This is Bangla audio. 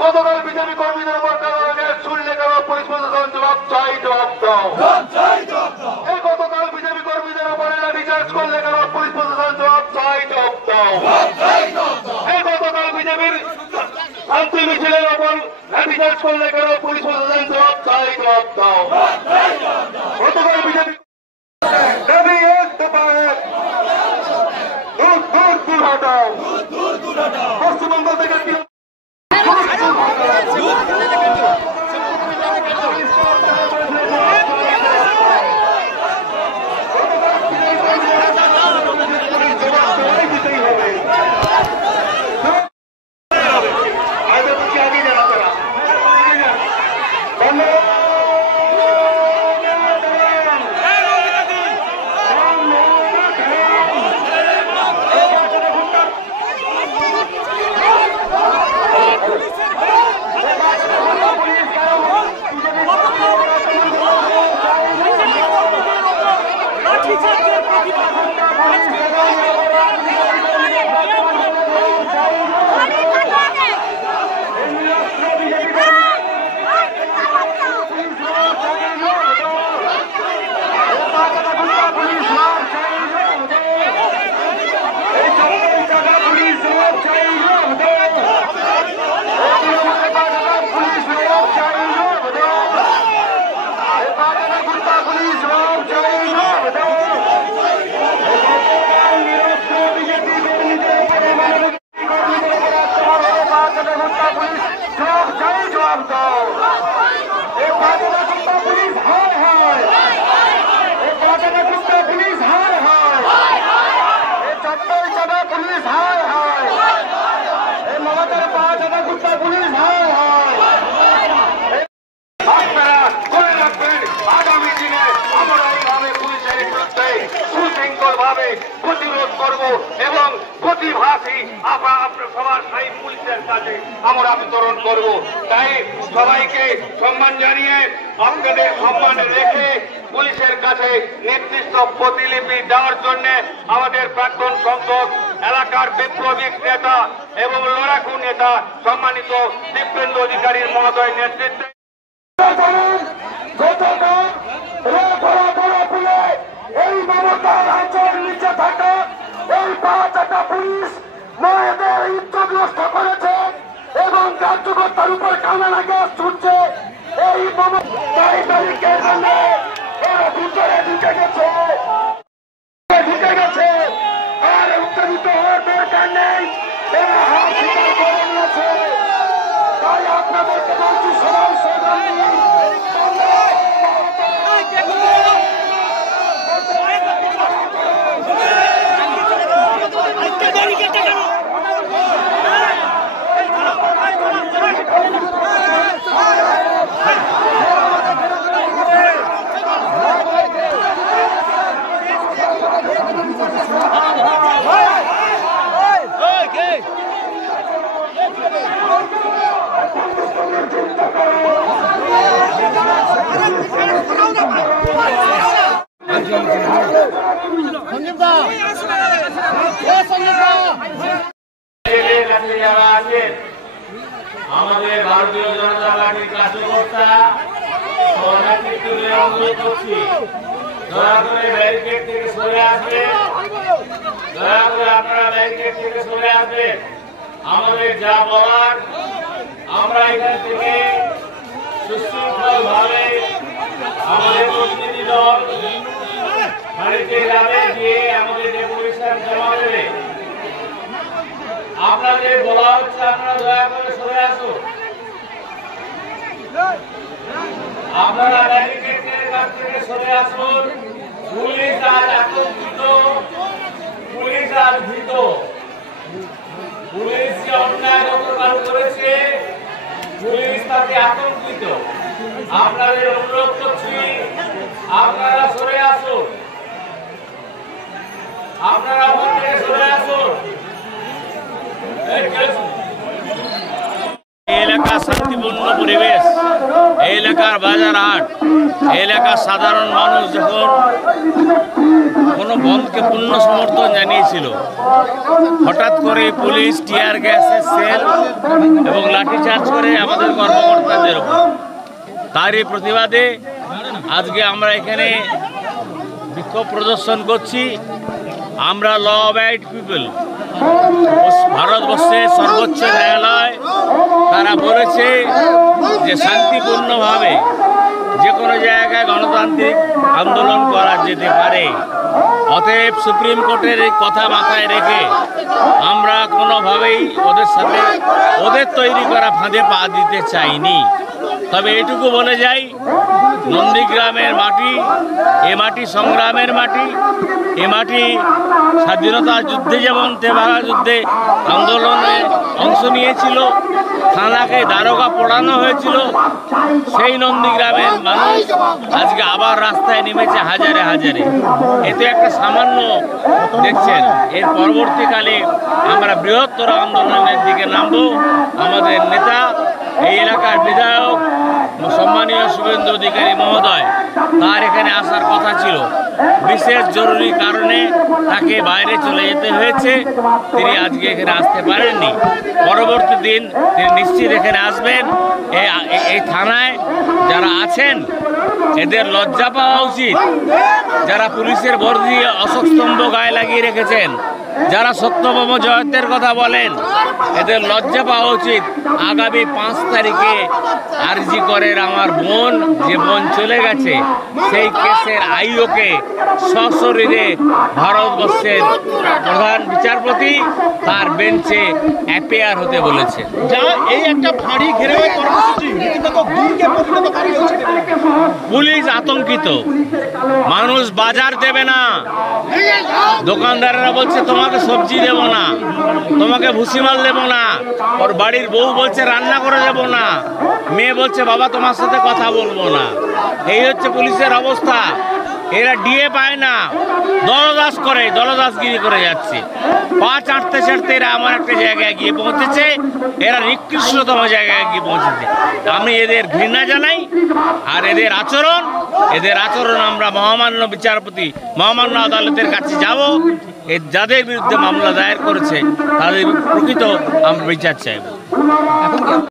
গতকাল বিজেপি কর্মীদের উপর শুনলে কেন পুলিশ প্রশাসন জবাব চাই, জবাব দাও। গতকাল বিজেপি কর্মীদের উপর রিচার্জ করলে কেন পুলিশ প্রশাসন জবাব চাই, জবাব দাও। গতকাল বিজেপির শান্তি মিছিলের উপর রিচার্জ করলে কেন পুলিশ প্রশাসন জবাব চাই, জবাব দাও। গতকাল বিজেপি দাবি এক দফা এক, দূর দূর দূর হটাও। পশ্চিমবঙ্গ থেকে প্রতিরোধ করব এবং প্রতিভাসী সবার সাই পুলিশের কাছে আমরা বিতরণ করব। তাই সবাইকে সম্মান জানিয়ে আপনাদের সম্মান রেখে পুলিশের কাছে নির্দিষ্ট প্রতিলিপি দেওয়ার জন্য আমাদের প্রাক্তন সংসদ এলাকার বিপ্লবী নেতা এবং লড়াকু নেতা সম্মানিত দীপেন্দ্র অধিকারীর মহোদয় নেতৃত্বে এই মমতার আঁচল নিচে থাকা এই 5টা পুলিশ মেয়েদের ইজ্জতগ্রস্ত করেছে এবং কার্যকর্তার উপর কামানা গ্যাস ছুটছে। এই তারিখের জন্য এরা ভিতরে ঢুকে গেছে আর উত্তেজিত হওয়ার দরকার নেই। এরা হাত স্বীকার করে নিয়েছে। তাই আপনাদেরকে বলছি সবাই সাবধান দিন। আমাদের ভারতীয় জনতা পার্টির কার্যকর্তা অনুরোধ করছি, দয়া করে ব্যারিকেড থেকে সরে আসবেন। দয়া করে আপনারা ব্যারিকেড থেকে সরে আসবেন। আমাদের যা বলার আমরা এখান থেকে সুশৃঙ্খল ভাবে আমাদের প্রতিনিধি দল বাড়িতে যাবে, গিয়ে আমাদের ডেপুটেশন জমা দেবে। আপনাদের বলা হচ্ছে আপনারা দয়া করে সরে আসুন। আপনারা ব্যারিকেডের কাছ থেকে সরে আসুন। পুলিশ আজ আতঙ্কিত, পুলিশ আজ ভীত। পুলিশ যে অন্যায় গতকাল করেছে, পুলিশ তাতে আতঙ্কিত। আপনাদের অনুরোধ করছি আপনারা সরে আসুন। আপনারা মন্দিরে সরে আসুন। এই এলাকার শান্তিপূর্ণ পরিবেশ, এই এলাকার বাজার হাট এলাকার সাধারণ মানুষ যখন কোনো বন্ধকে পূর্ণ সমর্থন জানিয়েছিল, হঠাৎ করে পুলিশ টিয়ার গ্যাসের সেল এবং লাঠিচার্জ করে আমাদের কর্মকর্তাদের উপর। তারই প্রতিবাদে আজকে আমরা এখানে বিক্ষোভ প্রদর্শন করছি। আমরা ল অ্যাবাইড পিপল, ভারতবর্ষের সর্বোচ্চ ন্যায়ালয় তারা বলেছে যে শান্তিপূর্ণভাবে যে কোনো জায়গায় গণতান্ত্রিক আন্দোলন করা যেতে পারে। অতএব সুপ্রিম কোর্টের এই কথা মাথায় রেখে আমরা কোনোভাবেই ওদের সাথে ওদের তৈরি করা ফাঁদে পা দিতে চাইনি। তবে এটুকু বলে যাই, নন্দীগ্রামের মাটি এ মাটি সংগ্রামের মাটি, এ মাটি স্বাধীনতা যুদ্ধে যেমন তেভাগা যুদ্ধে আন্দোলনে অংশ নিয়েছিল, থানাকে দারোগা পোড়ানো হয়েছিল, সেই নন্দীগ্রামের মানুষ আজকে আবার রাস্তায় নেমেছে হাজারে হাজারে। এতে একটা সামান্য দেখছেন, এর পরবর্তীকালে আমরা বৃহত্তর আন্দোলনের দিকে নামব। আমাদের নেতা এই এলাকার বিধায়ক সম্মানীয় শুভেন্দু অধিকারী মহোদয়, তার এখানে আসার কথা ছিল, বিশেষ জরুরি কারণে তাকে বাইরে চলে যেতে হয়েছে, তিনি আজকে এখানে আসতে পারেননি। পরবর্তী দিন তিনি নিশ্চিত এখানে আসবেন। এই থানায় যারা আছেন এদের লজ্জা পাওয়া উচিত। যারা পুলিশের বর্দি অশোক স্তম্ভ গায়ে লাগিয়ে রেখেছেন, যারা সত্যভাম জয়তের কথা বলেন, এদের লজ্জা পাওয়া উচিত। আগামী 5 তারিখে আরজি করের আমার বোন, যে বোন চলে গেছে, সেই কেসের আইওকে সশরীরে ভারতবর্ষের প্রধান বিচারপতি তার বেঞ্চে অ্যাপিয়ার হতে বলেছে। যা এই একটা ফাঁড়ি ঘেরে কর্মসূচি রীতিমতো দুর্গে পরিণত করা হয়েছে। পুলিশ আতঙ্কিত, মানুষ বাজার দেবে না, দোকানদারেরা বলছে তোমাকে সবজি দেব না, তোমাকে ভুসিমাল দেব না, ওর বাড়ির বউ বলছে রান্না করে দেব না, মেয়ে বলছে বাবা তোমার সাথে কথা বলবো না। এই হচ্ছে পুলিশের অবস্থা। এরা ডিএ পায় না, দলদাসগিরি করে যাচ্ছে। পা চাটতে চাটতে এরা আমার একটা জায়গায় গিয়ে পৌঁছেছে, এরা নিকৃষ্টতম জায়গায় গিয়ে পৌঁছেছে। আমি এদের ঘৃণা জানাই। আর এদের আচরণ আমরা মহামান্য বিচারপতি, মহামান্য আদালতের কাছে যাব। যাদের বিরুদ্ধে মামলা দায়ের করেছে তাদের প্রকৃত আমরা বিচার চাইব।